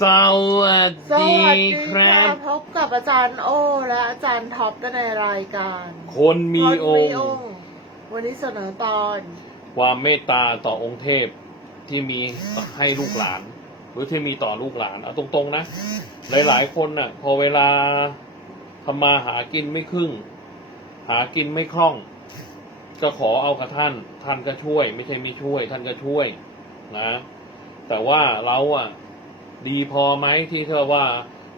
สวัสสดีวัสดีคค่ะรับพบกับอาจารย์โอ และอาจารย์ท็อปกันในรายการคนมีองคนค์ค์วันนี้เสนอตอนความเมตตาต่อองค์เทพที่มีให้ลูกหลาน หรือที่มีต่อลูกหลานเอาตรงๆนะ หลายๆคนน่ะ พอเวลาทำมาหากินไม่ครึ่ง หากินไม่คล่องก็ขอเอากับท่าน ท่านก็ช่วย ไม่ใช่ไม่ช่วย ท่านก็ช่วยนะ แต่ว่าเราอะ ดีพอไหมที่เธอว่า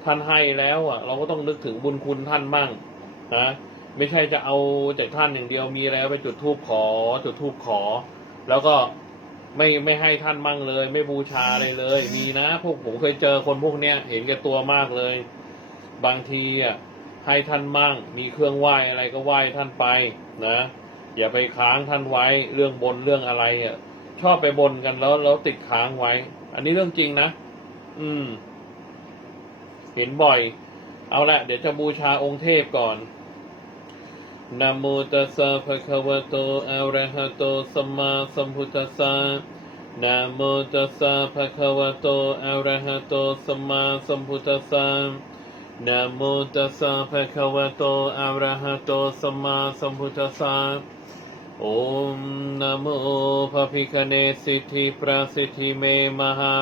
ท่านให้แล้วอะ เราก็ต้องนึกถึงบุญคุณท่านบ้างนะไม่ใช่จะเอาจากท่านอย่างเดียวมีแล้วไปจุดธูปขอ จุดธูปขอ แล้วก็ไม่ไม่ให้ท่านมั่งเลย ไม่บูชาอะไรเลย มีนะพวกผมเคยเจอคนพวกเนี้ยเห็นแก่ตัวมากเลย บางทีอะให้ท่านมั่ง มีเครื่องไหว้อะไรก็ไหว้ท่านไปนะอย่าไปค้างท่านไว้เรื่องบนเรื่องอะไรอะชอบไปบนกันแล้วแล้วติดค้างไว้ อันนี้เรื่องจริงนะ อืม เห็นบ่อย เอาละเดี๋ยวจะบูชาองค์เทพก่อนนะโมตัสสะภะคะวะโตอะระหะโตสัมมาสัมพุทธัสสะนะโมตัสสะภะคะวะโตอะระหะโตสัมมาสัมพุทธัสสะนะโมตัสสะภะคะวะโตอะระหะโตสัมมาสัมพุทธัสสะ โอมนะโมพระพิคเนศสิทธิปราสิทธิเมมหา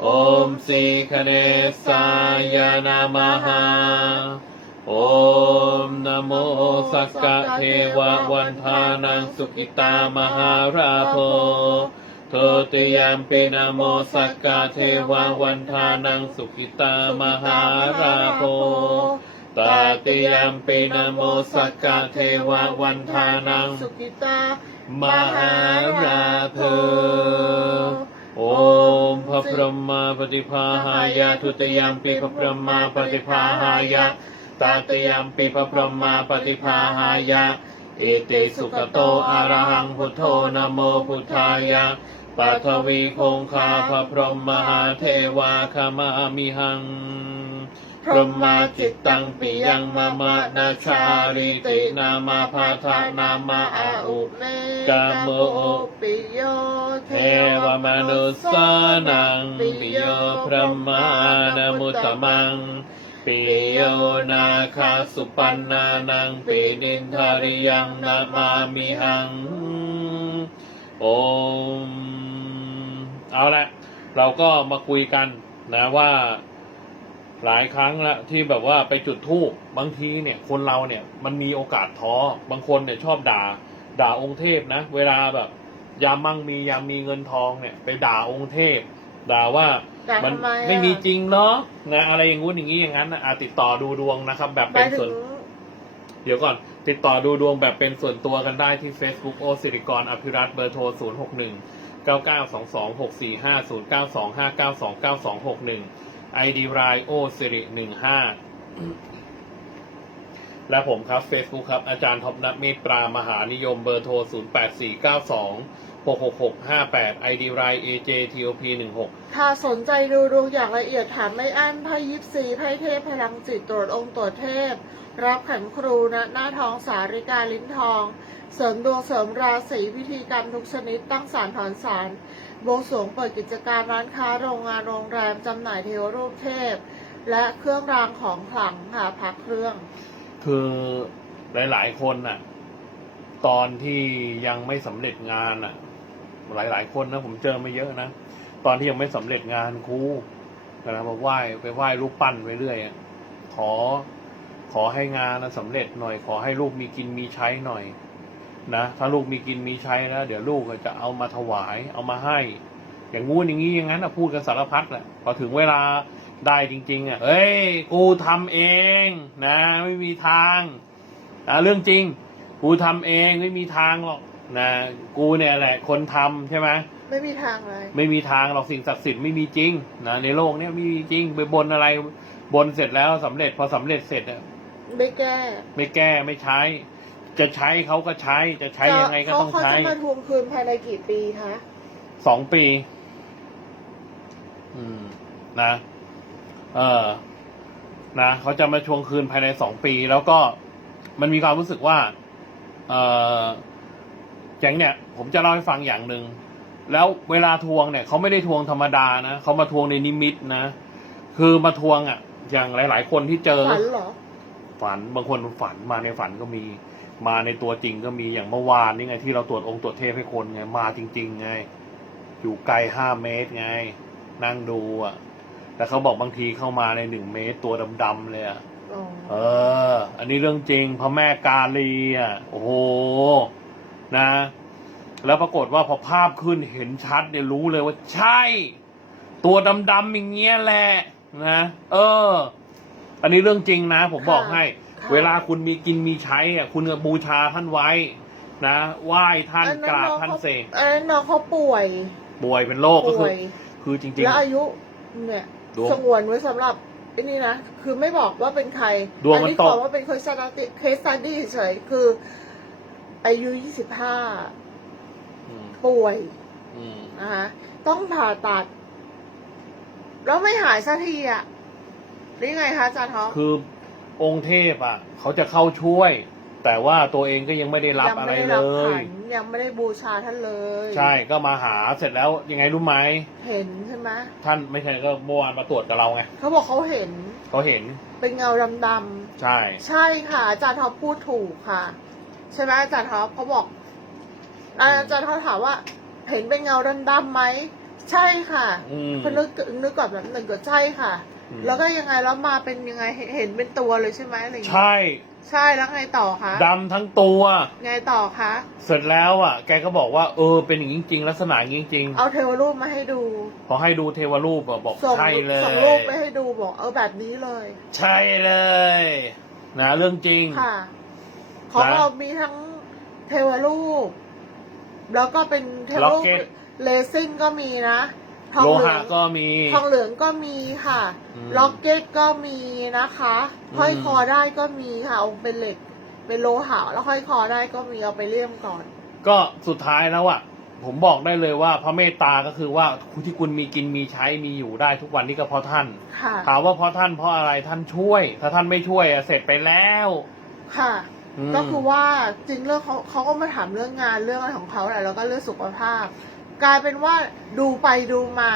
พระโพธิ์เธอเตยามปีนะโมพระพิคเนศสิทธิปราสิทธิเมมหาพระโพธิ์ตาติยามปีนะโมพระพิคเนศสิทธิปราสิทธิเมมหาพระโมสีคเนสายานามหาโอมสีคเนสายานามหาโอมสีคเนสายานามหาโอมนะโมสักกะเทววันทานังสุกิตามหาราโพโทติยามปีนะโมสักกะเทววันทานังสุกิตามหาราโพตาติยามปีนโมสักกะเทววันทานังสุกิตามหาราโพ โอมพระพรหมาปฏิภาหายะทุติยมปีพระพรหมาปฏิภาหายะตาติยมปีพระพรหมาปฏิภาหายะอิติสุขโตอะระหังพุทโธนะโมพุทธายะปัทวีคงคาพระพรหมมหาเทวาคามามิหัง พรหมาจิตตังปิยังมะมะนาชาริตินามาพาทานามาอาอุเนกามโมปิโยเทวมนุสสานังปิโยพระมานมุตตมังปิโยนาคาสุปันนานังปินินทาริยังนามามิหังโอมเอาละเราก็มาคุยกันนะว่า หลายครั้งละที่แบบว่าไปจุดธูปบางทีเนี่ย คนเราเนี่ยมันมีโอกาสท้อบางคนเนี่ยชอบด่า ด่าองค์เทพนะ เวลาแบบ ยามมั่งมียามมีเงินทองเนี่ย ไปด่าองค์เทพ ด่าว่าด่ามันทำไมอะ ไม่มีจริงเนาะนะอะไรอย่างงู้นอย่างนี้อย่างนั้นนะอะติดต่อดูดวงนะครับ แบบหเป็มานยส่ถึวน งเดี๋ยวก่อน ติดต่อดูดวงแบบเป็นส่วนตัวกันได้ที่ Facebook โอสิริกรอภิรัตน์เบอร์โทร 0 6 1 9 9 2 2 6 4 5 0 9 2 5 9 2 9 2 6 1 ID รายโอสิริหนึ่งห้าและผมครับ Facebook ครับ อาจารย์ท็อปนัทเมตตรามหานิยมเบอร์โทร 0 8 4 9 2 6 6 6 5 8 ID ราย AJTOP 16ถ้าสนใจดูดวงอย่างละเอียดถามไม่อั้นไพ่ยิปซีไพ่เทพพลังจิตตรวจองค์ตรวจเทพ รับขันครูณหน้าทองสาริกาลิ้นทอง เสริมดวงเสริมราศีพิธีกรรมทุกชนิดตั้งสารถอนสารบวงสรวงเปิดกิจการร้านค้าโรงงานโรงแรมจำหน่ายเทวรูปเทพ และเครื่องรางของขลังค่ะพักเครื่อง คือหลาย ๆ คนน่ะ ตอนที่ยังไม่สำเร็จงานน่ะ หลายๆคนนะผมเจอมาเยอะนะตอนที่ยังไม่สำเร็จงานครูนะมาไหว้ไปไหว้รูปปั้นไปเรื่อยขอขอให้งานนะสำเร็จหน่อย ขอให้ลูกมีกินมีใช้หน่อยนะถ้าลูกมีกินมีใช้แล้วเดี๋ยวลูกจะเอามาถวาย เอามาให้ อย่างงู้นอย่างนี้อย่างนั้นนะพูดกันสารพัดแหละพอถึงเวลาได้จริง ๆอะเฮ้ยกูทำเองนะ ไม่มีทางอะเรื่องจริง กูทำเองไม่มีทางหรอก นะกูเนี่ยแหละ คนทำใช่ไหมไม่มีทางเลย ไม่มีทางหรอกสิ่งศักดิ์สิทธิ์ไม่มีจริงนะในโลกเนี้ยไม่มีจริงไปบนอะไรบนเสร็จแล้วสำเร็จพอสำเร็จเสร็จอะไม่แก้ ไม่แก้ไม่ใช้ จะใช้เขาก็ใช้ จะใช้ยังไงก็ต้องเขาใช้เขาจะมาทวงคืนภายในกี่ปีคะสองปี อืม นะ เออนะเขาจะมาทวงคืนภายในสองปี แล้วก็มันมีความรู้สึกว่า เออ แจ้งเนี่ยผมจะเล่าให้ฟังอย่างหนึ่งแล้วเวลาทวงเนี่ยเขาไม่ได้ทวงธรรมดานะเขามาทวงในนิมิตนะ คือมาทวงอะ อย่างหลาย ๆ คนที่เจอ ฝันเหรอ ฝันบางคนฝันมาในฝันก็มี มาในตัวจริงก็มีอย่างเมื่อวานนี่ไงที่เราตรวจองค์ตรวจเทพให้คนไงมาจริง ๆ ไง อยู่ไกลห้าเมตรไง นั่งดูอะแต่เขาบอกบางทีเข้ามาในหนึ่งเมตรตัวดำๆเลยอะอ๋อเออ อันนี้เรื่องจริงพระแม่กาลีอะ โอ้โห นะ แล้วปรากฏว่าพอภาพขึ้นเห็นชัดเนี่ยรู้เลยว่าใช่ ตัวดำๆอย่างเงี้ยแหละนะ เออ อันนี้เรื่องจริงนะ ผมบอกให้ค่ะเวลาคุณมีกินมีใช้อะคุณก็บูชาท่านไว้ นะไหว้ท่านอักราบองท่านเขาเสกอันนั้นน้องเขาป่วย ป่วยเป็นโรคก็คืป่อวยคือจริงแล้วอายุเนี่ยดวงสงวนไว้สำหรับไอ้นี่นะ คือไม่บอกว่าเป็นใครดวงมันอันี้ตขกอว่าเป็นเคสตัดดี้เคสตัดดี้เฉยๆคือ อายุ25อืมป่วยอืมนะคะต้องผ่าตัด แล้วไม่หายสักทีอะนี่ไงคะอาจารย์ท็อป คือองค์เทพอะ เขาจะเข้าช่วย แต่ว่าตัวเองก็ยังไม่ได้รับยัอะไรไม่เลได้รับย ขันยังไม่ได้บูชาท่านเลยใช่ก็มาหาเสร็จแล้วยังไงรู้ไหมเห็นใช่ไหมท่านไม่ใช่ก็เมื่อวานมาตรวจกับเราไงเขาบอกเขาเห็นเขาเห็นเป็นเงาดำๆใช่ใช่ค่ะอาจารย์ท็อปพูดถูกค่ะ ใช่ไหมอาจารย์ท็อปเขาบอก อาจารย์ท็อปถามว่า เห็นเป็นเงาดำๆไหมใช่ค่ะอืมคนนึกนึกก่อนแบบหนึ่งก็ใช่ค่ะอืมแล้วก็ยังไงแล้วมาเป็นยังไงเห็นเห็นเป็นตัวเลยใช่ไหมอะไรอย่างเงี้ยใช่ ใช่แล้วไงต่อคะดำทั้งตัว ไงต่อคะเสร็จแล้วอะ แกก็บอกว่า เออเป็นอย่างนี้จริงๆลักษณะอย่างนี้จริงเอาเทวรูปมาให้ดูๆพอให้ดูเทวรูปอะบอกส่งใช่เลยส่งรูปไปให้ดูบอก เออแบบนี้เลย ใช่เลย นะเรื่องจริงค่ะ ของเรามีทั้งเทวรูป แล้วก็เป็นเทวรูปล็อกเก็ตเลซิ่งก็มีนะทองโลเหลืหะองก็มี ทองเหลืองก็มีค่ะอืมล็อกเก็ตก็มีนะคะอืม ห้อยคอได้ก็มีค่ะองค์เป็นเหล็ก เป็นโลหะแล้วห้อยคอได้ก็มีเอาไปเลี่ยมก่อน ก็สุดท้ายแล้วอะ ผมบอกได้เลยว่าพระเมตตาก็คือว่าที่คุณมีกินมีใช้มีอยู่ได้ทุกวันนี้ก็เพราะท่าน ค่ะ ถามว่าเพราะท่านเพราะอะไรท่านช่วย ถ้าท่านไม่ช่วยอะเสร็จไปแล้ว ค่ะ ม ก็คือว่าจริงเรื่องเขาเขาก็มาถามเรื่องงานเรื่องอะไรของเขาแหละแล้วก็เรื่องสุขภาพ กลายเป็นว่าดูไปดูมา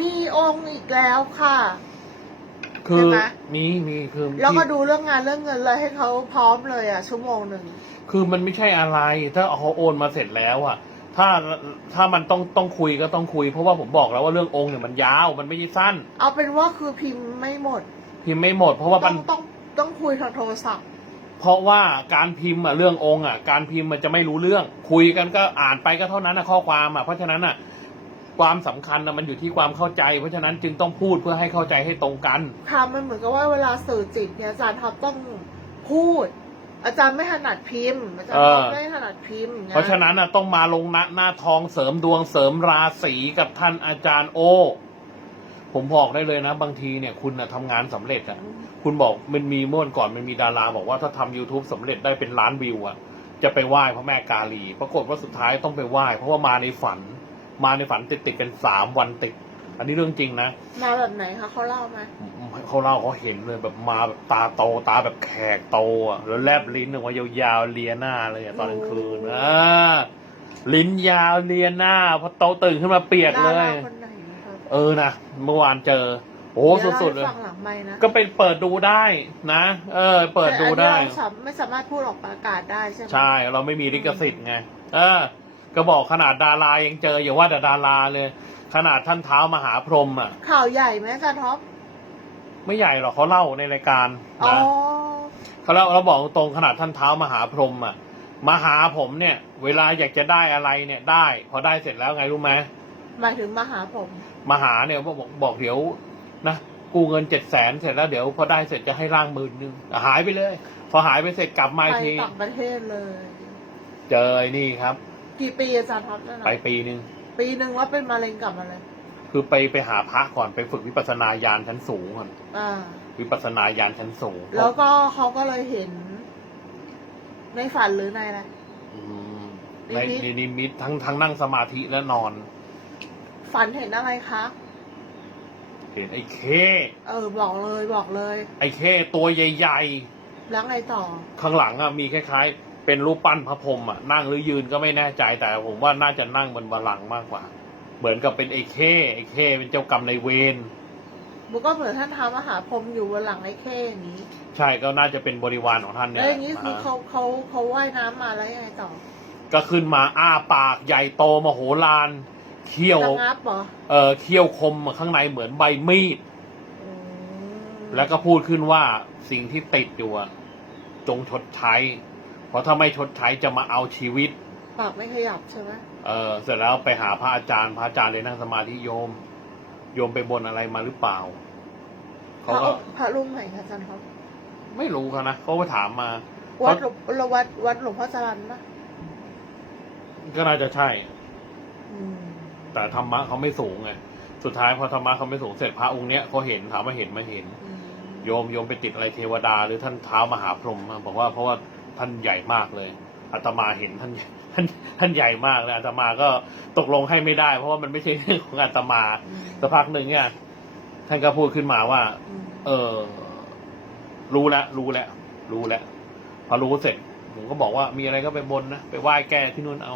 มีองค์อีกแล้วค่ะ คือใช่ไหม มีมีคือแล้วก็ที่ดูเรื่องงานเรื่องเงินเลยให้เขาพร้อมเลยอะ ชั่วโมงหนึ่ง คือมันไม่ใช่อะไร ถ้าเขาโอนมาเสร็จแล้วอะถ้าถ้ามันต้องต้องคุยก็ต้องคุย เพราะว่าผมบอกแล้วว่าเรื่ององค์เนี่ยมันยาว มันไม่ใช่สั้นเอาเป็นว่าคือพิมพ์ไม่หมด พิมพ์ไม่หมด เพราะว่าต้มัอนงต้องต้องคุยทางโทรศัพท์ เพราะว่าการพิมพ์อะเรื่ององค์อะการพิมพ์มันจะไม่รู้เรื่อง คุยกันก็อ่านไปก็เท่านั้นนะข้อความอะเพราะฉะนั้นอะความสำคัญนะมันอยู่ที่ความเข้าใจ เพราะฉะนั้นจึงต้องพูดเพื่อให้เข้าใจให้ตรงกันค่ะมันเหมือนกับว่าเวลาสื่อจิตเนี่ยอาจารย์ท็อปต้องพูด อาจารย์ไม่ถนัดพิมพ์ อาจารย์ท็อปเออไม่ถนัดพิมพ์อย่งงี้ยเพราะฉะนั้นน่ะต้องมาลงหน้าหน้าทองเสริมดวงเสริมราศีกับท่านอาจารย์โอผมบอกได้เลยนะ บางทีเนี่ยคุณน่ะทำงานสำเร็จอะ คุณบอกมันมีเมื่อวันก่อนมันมีดาราบอกว่าถ้าทำ youtube สำเร็จได้เป็นล้านวิวอะจะไปไหว้พระแม่กาลี ปรากฏว่าสุดท้ายต้องไปไหว้ เพราะว่ามาในฝัน มาในฝันติดติดๆกันสามวันติด อันนี้เรื่องจริงนะมาแบบไหนคะเขาเล่าไหมเขาเล่าเขาเห็นเลยแบบมาแบบตาโตตาแบบแขกโตอะแล้วแลบลิ้นออกมายาวๆเลียหน้าเลยอะตอนกลางคืนอ่าลิ้นยาวเลียหน้าพอโตตื่นขึ้นมาเปียกเลดายราคนไหนนะครับเออนะเมื่อวานเจอโอ้ดี๋ยวสุดๆเลยาให้ฟังหลังไม่นะก็ไปเปิดดูได้นะ เออ เปิดดูได้ แต่อันนี้เราสามไม่สามารถพูดออกอากาศได้ใช่ไหมใช่เราไม่มีลิขสิทธิ์ไง เออ ก็บอกขนาดดารายังเจออย่าว่าแต่ดาราเลย ขนาดท่านเท้ามหาพรหมอะ ข่าวใหญ่ไหมอาจารย์ท็อปไม่ใหญ่หรอกเขาเล่าในรายการอ๋อนะเขาเล่าเราบอกตรงขนาดท่านเท้ามหาพรหมอะมาหาผมเนี่ย เวลาอยากจะได้อะไรเนี่ยได้ พอได้เสร็จแล้วไงรู้ไหมหมายถึงมาหาผม มาหาเนี่ยบอกบอกบอกเดี๋ยว นะกู้เงินเจ็ดแสนเสร็จแล้วเดี๋ยวพอได้เสร็จจะให้ร่างหมื่นหนึ่งหายไปเลย พอหายไปเสร็จกลับมาอีไปกทีต่างประเทศเลย เจอไอ้นี่ครับ กี่ปีอาจารย์ท็อปนั่นไปน่ะปีหนึ่งปีหนึ่งแล้วเป็นมะเร็งกลับมาเลย คือไปไปหาพระก่อนไปฝึกวิปัสสนาญาณชั้นสูงก่อนอ่า วิปัสสนาญาณชั้นสูงแล้วก็เขาก็เลยเห็น ในฝันหรือในอะไร อืมนิในมิต ในนิมิตทั้งทั้งนั่งสมาธิและนอน ฝันเห็นอะไรคะเห็นไอ้เคเออบอกเลยบอกเลยไอ้เคตัวใหญ่ แล้วไงต่อ ๆ ข้างหลังอะมีคล้ายๆ เป็นรูปปั้นพระพรหมอะนั่งหรือยืนก็ไม่แน่ใจแต่ผมว่าน่าจะนั่งบนบัลลังก์มากกว่า เหมือนกับเป็นไอ้เคไอ้เคเป็นเจ้ากรรมในายเวรบุกก็เหมือนท่านท้ามหาพรหมอยู่บนหลังไอ้เข้อย่างนี้ ใช่ก็น่าจะเป็นบริวารของท่านเนี่แล้ยวอย่างนี้คือเขาเขาเขาว่ายน้ำมาแล้วยังไงต่อ ก็ขึ้นมาอ้าปากใหญ่โตมโหฬาร เขี้ยวระงับเหรอเอ่อเขี้ยวคมข้างในเหมือนใบมีด อืมแล้วก็พูดขึ้นว่าสิ่งที่ติดอยู่อะจงชดใช้ เพราะถ้าไม่ชดใช้จะมาเอาชีวิต ปากไม่ขยับใช่ไหมเออเสร็จแล้วไปหาพระอาจารย์ พระอาจารย์เลยนั่งสมาธิโยม โยมไปบนอะไรมาหรือเปล่า พเขาระก็พระรุ่นไหนคะอาจารย์ครับไม่รู้เขานะเขาไปถามมา วัดหลวงเราวัดวัดหลวงพ่อจรันปะก็น่าจะใช่ อืม แต่ธรรมะเขาไม่สูงไงสุดท้ายพอธรรมะเขาไม่สูงเสร็จพระองค์เนี้ยเขาเห็นถามว่าเห็นไหมเห็นอืมโยมโยมไปติดอะไรเทวดา หรือท่านเท้ามหาพรหมมาบอกว่าเพราะว่าท่านใหญ่มากเลยอาตมาเห็นท่านท่านท่านใหญ่มากเลยอาตมาก็ตกลงให้ไม่ได้ เพราะว่ามันไม่ใช่เรื่องของอาตมาอืมสักพักหนึ่งเนี่ยท่านก็พูดขึ้นมาว่าอืมเออ รู้แล้วรู้แล้วรู้แล้วพอรู้เสร็จผมก็บอกว่ามีอะไรก็ไปบนนะไปไหว้แก้ที่นู่นเอา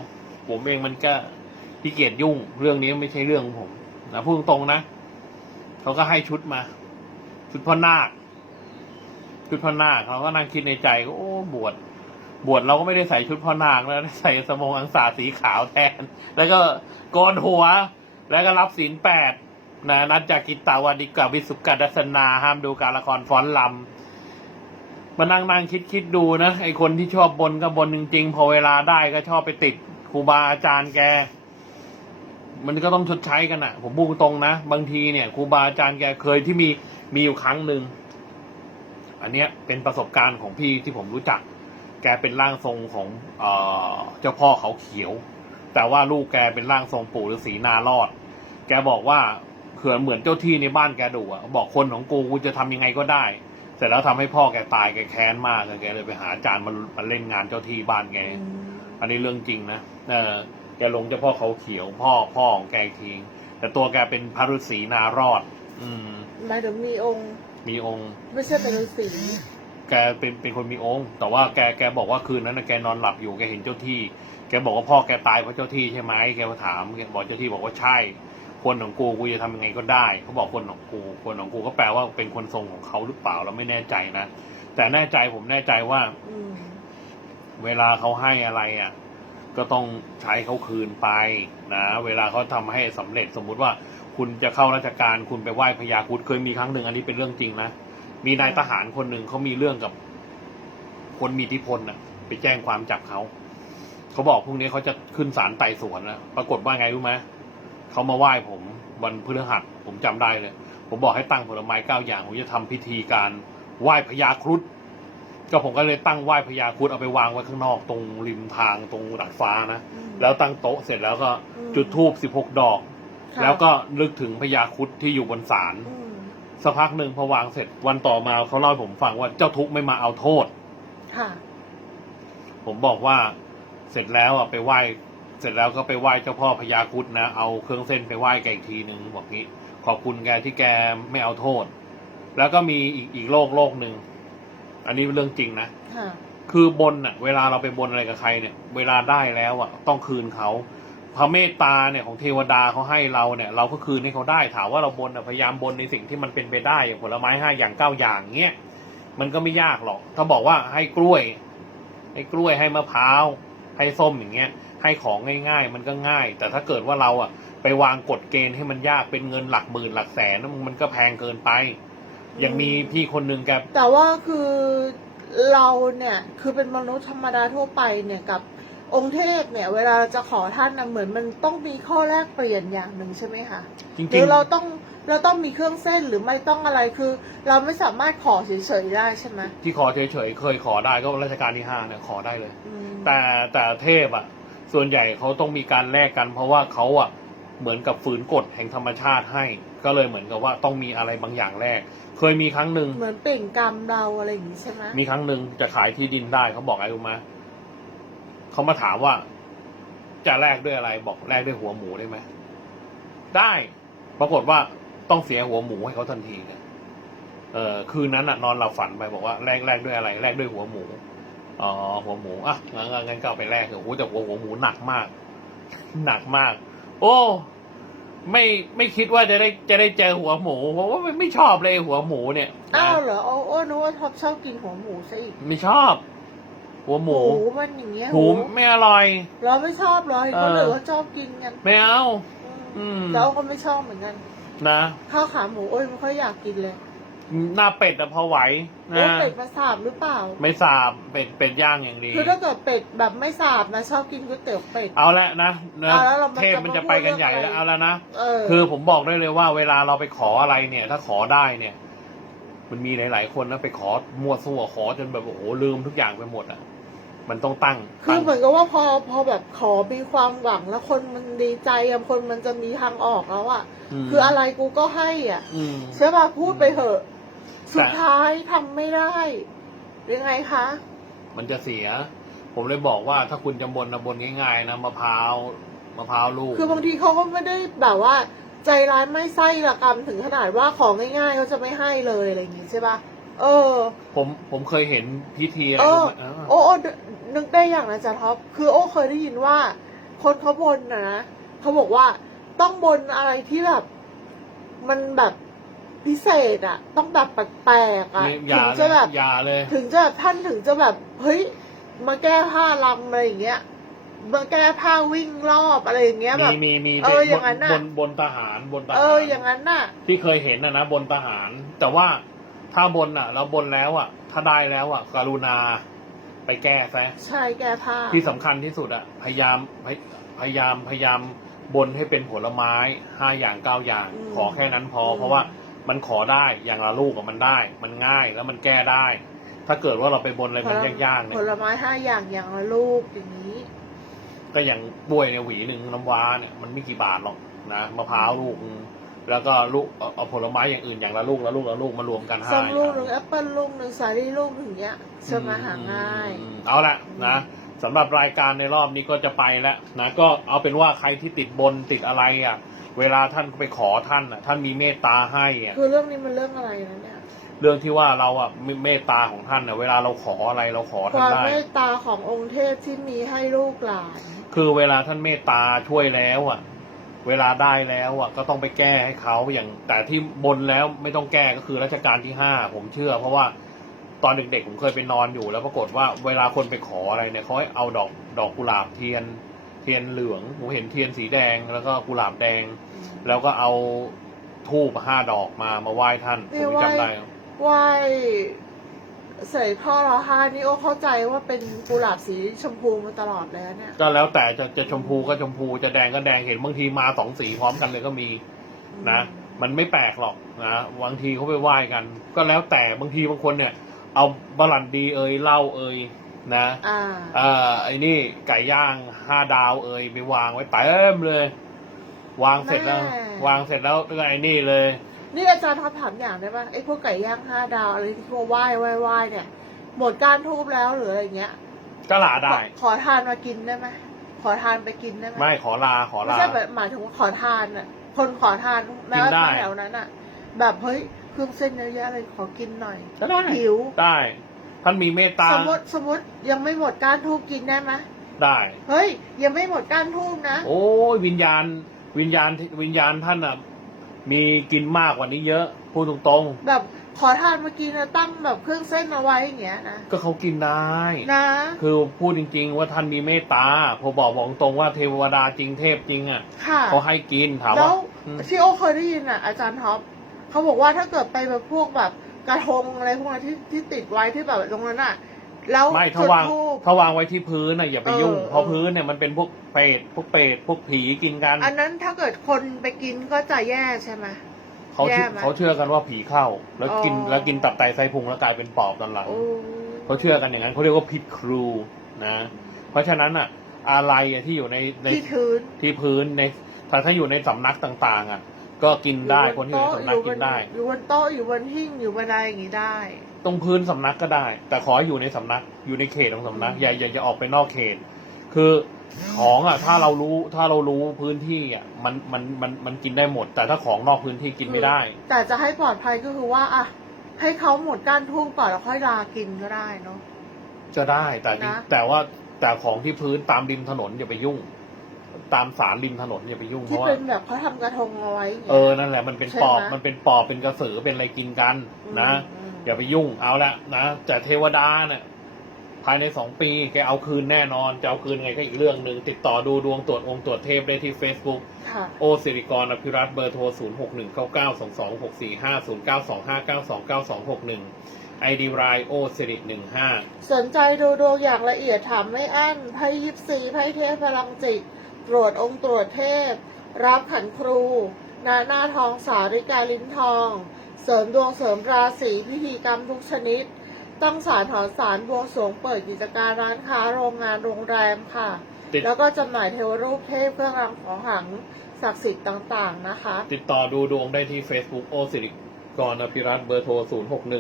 ผมเองมันก็ พี่เกียจยุ่งเรื่องนี้ไม่ใช่เรื่องของผมนะพูดตรงๆนะเขาก็ให้ชุดมา ชุดพ่อนาคชุดพ่อนาคเขาก็นั่งคิดในใจก็โอ้บวชบวชเราก็ไม่ได้ใส่ชุดพ่อนาคแล้วใส่สมงอังสาสีขาวแทน แล้วก็โกนหัว แล้วก็รับศีลแปดนะนัดจากกิตตาวาดิกาวิสุกัดัสนาห้ามดูการละครฟ้อนลำมานั่งนั่งคิดคิดดูนะไอคนที่ชอบบนก็บนจริงๆ พอเวลาได้ก็ชอบไปติดครูบาอาจารย์แก มันก็ต้องชดใช้กันอะผมพูดตรงนะ บางทีเนี่ยครูบาอาจารย์แกเคยที่มีมีอยู่ครั้งหนึ่งอันเนี้ยเป็นประสบการณ์ของพี่ที่ผมรู้จัก แกเป็นร่างทรงของเออเจ้าพ่อเขาเขียว แต่ว่าลูกแกเป็นร่างทรงปู่ฤาษีนารอด แกบอกว่าเขื่อนเหมือนเจ้าที่ในบ้านแกดุอะบอกคนของกูกูจะทำยังไงก็ได้ เสร็จแล้วทำให้พ่อแกตายแกแค้นมากเลยแกเลยไปหาอาจารย์มามาเล่นงานเจ้าที่บ้านแกอืมอันนี้เรื่องจริงนะเออแกลงเจ้าพ่อเขาเขียวพ่อพ่อของแกอีกทีแต่ตัวแกเป็นพระฤาษีนารอด อืมหมายถึงมีองค์ มีองค์ ไม่ใช่เป็นฤาษีแกเป็นเป็นคนมีองค์ แต่ว่าแกแกบอกว่าคืนนั้นนะแกนอนหลับอยู่แกเห็นเจ้าที่ แกบอกว่าพ่อแกตายเพราะเจ้าที่ใช่ไหมแกมาถามแกบอกเจ้าที่บอกว่าใช่ คนของกูกูจะทำยังไงก็ได้เขาบอกคนของกู คนของกูก็แปลว่าเป็นคนทรงของเขาหรือเปล่าเราไม่แน่ใจนะแต่แน่ใจผมแน่ใจว่า อืม เวลาเขาให้อะไรอะ ก็ต้องใช้เขาคืนไปนะเวลาเขาทำให้สำเร็จสมมุติว่าคุณจะเข้าราชการคุณไปไหว้พญาครุดเคยมีครั้งหนึ่งอันนี้เป็นเรื่องจริงนะมีนายทหารคนหนึ่งเขามีเรื่องกับ คนมีอิทธิพลน่ะไปแจ้งความจับเขาเขาบอกพรุ่งนี้เขาจะขึ้นศาลไต่สวนนะปรากฏว่าไงรู้ไหมเขามาไหว้ผมวันพฤหัสผมจำได้เลย ผมบอกให้ตั้งผลไม้เก้าอย่างผมจะทำพิธีการไหว้พญาครุฑ ก็ผมก็เลยตั้งไหว้พญาครุฑเอาไปวางไว้ข้างนอกตรงริมทางตรงดัดฟ้านะ อืม แล้วตั้งโต๊ะเสร็จแล้วก็อืม จุดธูปสิบหกดอก ค่ะแล้วก็นึกถึงพญาครุฑที่อยู่บนศาลอืมสักพักหนึ่งพอวางเสร็จวันต่อมาเขาเล่าให้ผมฟังว่าเจ้าทุกข์ไม่มาเอาโทษ ค่ะ ผมบอกว่าเสร็จแล้วอะไปไหว้ เสร็จแล้วก็ไปไหว้เจ้าพ่อพญาครุฑนะ เอาเครื่องเส้นไปไหว้แกอีกทีหนึ่งบอกงี้ ขอบคุณแกที่แกไม่เอาโทษ แล้วก็มีอีกอีกโลกโลกหนึ่ง อันนี้เป็นเรื่องจริงนะ ค่ะ คือบนอะเวลาเราไปบนอะไรกับใครเนี่ย เวลาได้แล้วอะต้องคืนเขาพระเมตตาเนี่ยของเทวดาเขาให้เราเนี่ย เราก็คืนให้เขาได้ถามว่าเราบนอะพยายามบนในสิ่งที่มันเป็นไปได้อย่างผลไม้ห้าอย่างเก้าอย่างเงี้ยมันก็ไม่ยากหรอก ถ้าบอกว่าให้กล้วย ให้กล้วยให้มะพร้าวให้ส้มอย่างเงี้ย ให้ของง่ายๆ มันก็ง่าย แต่ถ้าเกิดว่าเราอะไปวางกฎเกณฑ์ให้มันยากเป็นเงินหลักหมื่นหลักแสนมันก็แพงเกินไป อย่างมีพี่คนหนึ่งแกแต่ว่าคือเราเนี่ยคือเป็นมนุษย์ธรรมดาทั่วไปเนี่ยกับองค์เทพเนี่ย เวลาเราจะขอท่านนะเหมือนมันต้องมีข้อแรกเปลี่ยนอย่างหนึ่งใช่ไหมคะจริงหรือๆเราต้องเราต้องมีเครื่องเส้นหรือไม่ต้องอะไรคือ เราไม่สามารถขอเฉยๆได้ใช่ไหมที่ขอเฉยๆเคยขอได้ก็รัชกาลที่ห้าเนี่ยขอได้เลย อืมแต่แต่เทพอะ ส่วนใหญ่เขาต้องมีการแลกกัน เพราะว่าเขาอะ เหมือนกับฝืนกฎแห่งธรรมชาติให้ ก็เลยเหมือนกับว่าต้องมีอะไรบางอย่างแลกเคยมีครั้งหนึ่งเหมือนเปล่งกรรมเราอะไรอย่างนี้ใช่ไหมมีครั้งหนึ่งจะขายที่ดินได้เขาบอกไอ้รู้ไหมเขามาถามว่า จะแลกด้วยอะไรบอกแลกด้วยหัวหมูได้ไหมได้ ปรากฏว่าต้องเสียหัวหมูให้เขาทันทีเนี่ยเออคืนนั้นอะนอนหลับฝันไปบอกว่าแลกแลกด้วยอะไรแลกด้วยหัวหมูอ๋อหัวหมูอะงั้นงั้นงั้นก็เอาไปแลกเถอะโอ้โหแต่หัวหัวหมูหนักมาก หนักมาก โอ้ ไม่ไม่คิดว่าจะได้จะได้เจอหัวหมูเพราะว่าไม่ไม่ชอบเลยหัวหมูเนี่ยนะอ้าวเหรอโอ้โอ้นึกว่าท็อปชอบกินหัวหมูซะอีกไม่ชอบ หัวหมูหูมันอย่างเงี้ยหูไม่อร่อย เราไม่ชอบเลยเออคนอื่นเขาชอบกินกันไม่เอาอือืมมแล้วก็ไม่ชอบเหมือนกันนะข้าวขาหมูโอ้ยไม่ค่อยอยากกินเลย หน้าเป็ดอะพอไหวโอ้นะเป็ดมาสาบหรือเปล่า ไม่สาบเป็ดเป็ดย่างอย่างดี คือถ้าเกิดเป็ดแบบไม่สาบนะชอบกินก๋วยเตี๋ยวเป็ด เอาละนะนะเอาแล้วเรามาเทพมันจะไปกันใหญ่จะมาพูดแล้วเรื่องอะไร เอาแล้วนะ เออ คือผมบอกได้เลยว่าเวลาเราไปขออะไรเนี่ย ถ้าขอได้เนี่ย มันมีหลาย ๆ คนนะไปขอมั่วซั่วขอจนแบบโอ้โหลืมทุกอย่างไปหมดอะ มันต้องตั้งคือตั้งเหมือนกับว่าพอพอแบบขอมีความหวังแล้วคนมันดีใจอะคนมันจะมีทางออกแล้วอะมคืออะไรกูก็ให้อะ อืมใช่ป่ะพูดไปเถอะแต่ สุดท้ายทำไม่ได้ยังไงคะ มันจะเสีย ผมเลยบอกว่าถ้าคุณจะบนนะบนง่ายๆนะมะพร้าวมะพร้าวลูก คือบางทีเขาก็ไม่ได้แบบว่า ใจร้ายไม่ไส้ละกรรมถึงขนาดว่าของง่ายๆเขาจะไม่ให้เลยอะไรอย่างงี้ใช่ป่ะเออ ผมผมเคยเห็นพิธีอะไรเออ รู้ไหมเออ โอ้โอ้นึกได้อย่างนะจ๊ะท็อป คือโอ้เคยได้ยินว่า คนเขาบนนะนะเขาบอกว่าต้องบนอะไรที่แบบ มันแบบ พิเศษอะต้องแบบแปลกๆอะไม่อถึย่างเลจะยแบบอย่าเลย ถึงจะแบบท่านถึงจะแบบเฮ้ยมาแก้ผ้าลำอะไรอย่างเงี้ยมาแก้ผ้าวิ่งรอบอะไรอย่างเงี้ยแบมีบมีมีเอออย่างนั้นน่ะบนบนทหารบนทหารเอออย่างนั้นน่ะ ที่เคยเห็นนะนะบนทหาร แต่ว่าถ้าบนอะ เราบนแล้วอะ ถ้าได้แล้วอะ กรุณาไปแก้ซะใช่แก้ผ้าที่สำคัญที่สุดอะ พยายามพยพยายามพยายามบนให้เป็นผลไม้ห้าอย่างเก้าอย่าง ขอแค่นั้นพอ เพราะว่า มันขอได้อย่างละลูกอะมันได้ มันง่ายแล้วมันแก้ได้ ถ้าเกิดว่าเราไปบนอะไรมันยากๆเนี่ผยลไม้ห้าอย่างอย่างละลูกอย่างนี้ ก็อย่างกล้วยเนี่ยหวีหนึ่งน้ำว้าเนี่ยมันไม่กี่บาทหรอกนะมะพร้าวลูกนึงแล้วก็ลูกเอาเอาผลไม้อย่างอื่นอย่างละลูกละลูกละลูกมารวมกันให้ส้มลูกหนึ่งแอปเปิลลูกหนึ่งสาลี่ลูกหนึ่งเนี้ยจะมาหาง่ายอืมเอาละนะ สำหรับรายการในรอบนี้ก็จะไปแล้วนะก็เอาเป็นว่าใครที่ติดบนติดอะไรอะ เวลาท่านไปขอท่านอะท่านมีเมตตาให้อะคือเรื่องนี้มันเรื่องอะไรนะเนี่ยเรื่องที่ว่าเราอะมีเมตตาของท่านอะเวลาเราขออะไรเราขอคท่านวามได้ เมตตาขององค์เทพที่มีให้ลูกหลาน คือเวลาท่านเมตตาช่วยแล้วอะ เวลาได้แล้วอะ ก็ต้องไปแก้ให้เขาอย่างแต่ที่บนแล้วไม่ต้องแก้ก็คือรัชกาลที่ห้าผมเชื่อ เพราะว่า ตอนเด็กๆผมเคยไปนอนอยู่ แล้วปรากฏว่าเวลาคนไปขออะไรเนี่ยเขาให้เอาดอกดอกกุหลาบเทียน เทียนเหลืองผมเห็นเทียนสีแดงแล้วก็กุหลาบแดง แล้วก็เอาทูบห้าดอกมามาไหว้ท่านผมจำได้ไหว้ใส่พ่อเราห้านี่โอ้เข้าใจว่าเป็นกุหลาบสีชมพูมาตลอดแล้วเนี่ย ก็แล้วแต่จะจะชมพูก็ชมพูจะแดงก็แดงเห็นบางทีมาสองสีพร้อมกันเลยก็มีนะ มันไม่แปลกหรอกนะบางทีเขาไปไหว้กัน ก็แล้วแต่บางทีบางคนเนี่ย เอาบาลันดีเอ่ยเหล้าเอ่ยนะอ่าเอ่อไอ้นี่ไก่ย่างห้าดาวเอ่ยไปวางไว้เต็มเลย วางเสร็จแล้วแม่วางเสร็จแล้วก็ไอ้นี่เลย นี่อาจารย์ท็อปถามอย่างได้ปะไอ้พวกไก่ย่างห้าดาวอะไรที่เขาไหว้ไหว้ไหว้เนี่ย หมดการทูบแล้วหรืออะไรเงี้ยก็ลาได้ ขอขอทานมากินได้ไหมขอทานไปกินได้ไหมไม่ขอลาขอไม่ลาใช่แบบหมายถึงว่าขอทานอะคนขอทานแม้ว่ากินได้แถวนั้นอะ แบบเฮ้ย เครื่องเส้นเยอะแยะเลยขอกินหน่อยก็ได้หิวได้ท่านมีเมตตาสมมติสมมติยังไม่หมดการทูบกินได้ไหมได้เฮ้ย ยังไม่หมดการทูบนะโอ้ยวิญญาณ วิญญาณวิญญาณท่านอะมีกินมากกว่านี้เยอะพูดตรงแบบขอทานมากินนะตั้งแบบเครื่องเส้นเอาไว้อย่างเงี้ยนะๆก็เขากินได้นะคือพูดจริง ๆ ว่าท่านมีเมตตาพอบอกบอกตรงว่าเทวดาจริงเทพจริงอะค่ะเขาให้กินถามแล้ว่าวอืมที่โอ้เคยได้ยินอะอาจารย์ท็อป เขาบอกว่าถ้าเกิดไปแบบพวกแบบกระทงอะไรพวกนั้นที่ที่ติดไว้ที่แบบตรงนั้นอะ แล้วไม่ถ้าจุดวางธูปถ้าวางไว้ที่พื้นน่ะอย่าไปยุ่ง เออ เพราะพื้นเนี่ยมันเป็นพวกเปรตพวกเปรตพวกผีกินกันอันนั้นถ้าเกิดคนไปกินก็จะแย่ใช่ไหม เขาเชื่อแย่ไหมเขาเชื่อกันว่าผีเข้า แล้วกินอ๋อ แล้วกินตับไตไส้พุงแล้วกลายเป็นปอบตอนหลัง โอ้เขาเชื่อกันอย่างนั้นเขาเรียกว่าพิษครูนะ เพราะฉะนั้นอะอะไรอะที่อยู่ในในที่พื้น ที่พื้นในถ้าถ้าอยู่ในสำนักต่าง ๆ อะ ก็กินได้คนที่อยู่ในสำนักกินได้ อยู่บนโต๊ะอยู่บนหิ้งอยู่บนอะไรอย่างงี้ได้ ตรงพื้นสำนักก็ได้ แต่ขอให้อยู่ในสำนักอยู่ในเขตของสำนักอืมอย่าอย่าอย่าออกไปนอกเขต คือของอะถ้าเรารู้ถ้าเรารู้พื้นที่อะมันมันมันมันกินได้หมด แต่ถ้าของนอกพื้นที่กินไม่ได้ แต่จะให้ปลอดภัยก็คือว่าอะให้เขาหมดก้านทุ่งก่อนแล้วค่อยลากินก็ได้เนาะจะได้แต่จริงนะ แต่ว่าแต่ของที่พื้นตามริมถนนอย่าไปยุ่ง ตามสารริมถนนอย่าไปยุ่งเพที่ราะว่าเป็นแบบเขาทำกระทงเอาไว้อย่างเอเงี้อยนั่นแหละมันเป็นใช่ไหมปอบมันเป็นปอบเป็นกระสือเป็นอะไรกินกันนะอืมอย่าไปยุ่งเอาละนะแต่เทวดาเนี่ยภายในสองปีแกเอาคืนแน่นอน จะเอาคืนไงก็อีกเรื่องหนึ่งติดต่อดูดวงตรวจองค์ตรวจเทพได้ที่ Facebook ค่ะโอสิริกรอภิรัตน์เบอร์โทร 0 6 1 9 9 2 2 6 4 5 0 9 2 5 9 2 9 2 6 1ไอดีรายโอสิริ15 สนใจดูดวงอย่างละเอียดถามไม่อั้นไพ่ยิปซีไพ่เทพพลังจิต ตรวจองค์ตรวจเทพ รับขันครู นาหน้าทองสาริกาลิ้นทอง เสริมดวงเสริมราศีพิธีกรรมทุกชนิดตั้งศาลถอนศาลบวงสรวงเปิดกิจการร้านค้าโรงงานโรงแรมค่ะ ติด แล้วก็จำหน่ายเทวรูปเทพเครื่องรางของขลังศักดิ์สิทธิ์ต่างๆนะคะ ติดต่อดูดวงได้ที่ Facebook โอสิริกรอภิรัตน์เบอร์โทร 0 6 1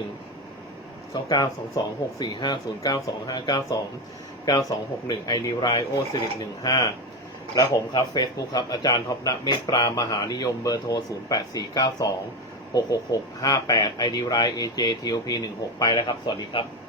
2 9 2 2 6 4 5 0 9 2 5 9 2 9 2 6 1 ไอดีรายโอสิริ15 และผมครับ Facebook ครับ อาจารย์ท็อปนะเมตรามหานิยมเบอร์โทร 0 8 4 9 2 6 6 6 5 8 ID ราย AJTOP 16 ไปแล้วครับ สวัสดีครับ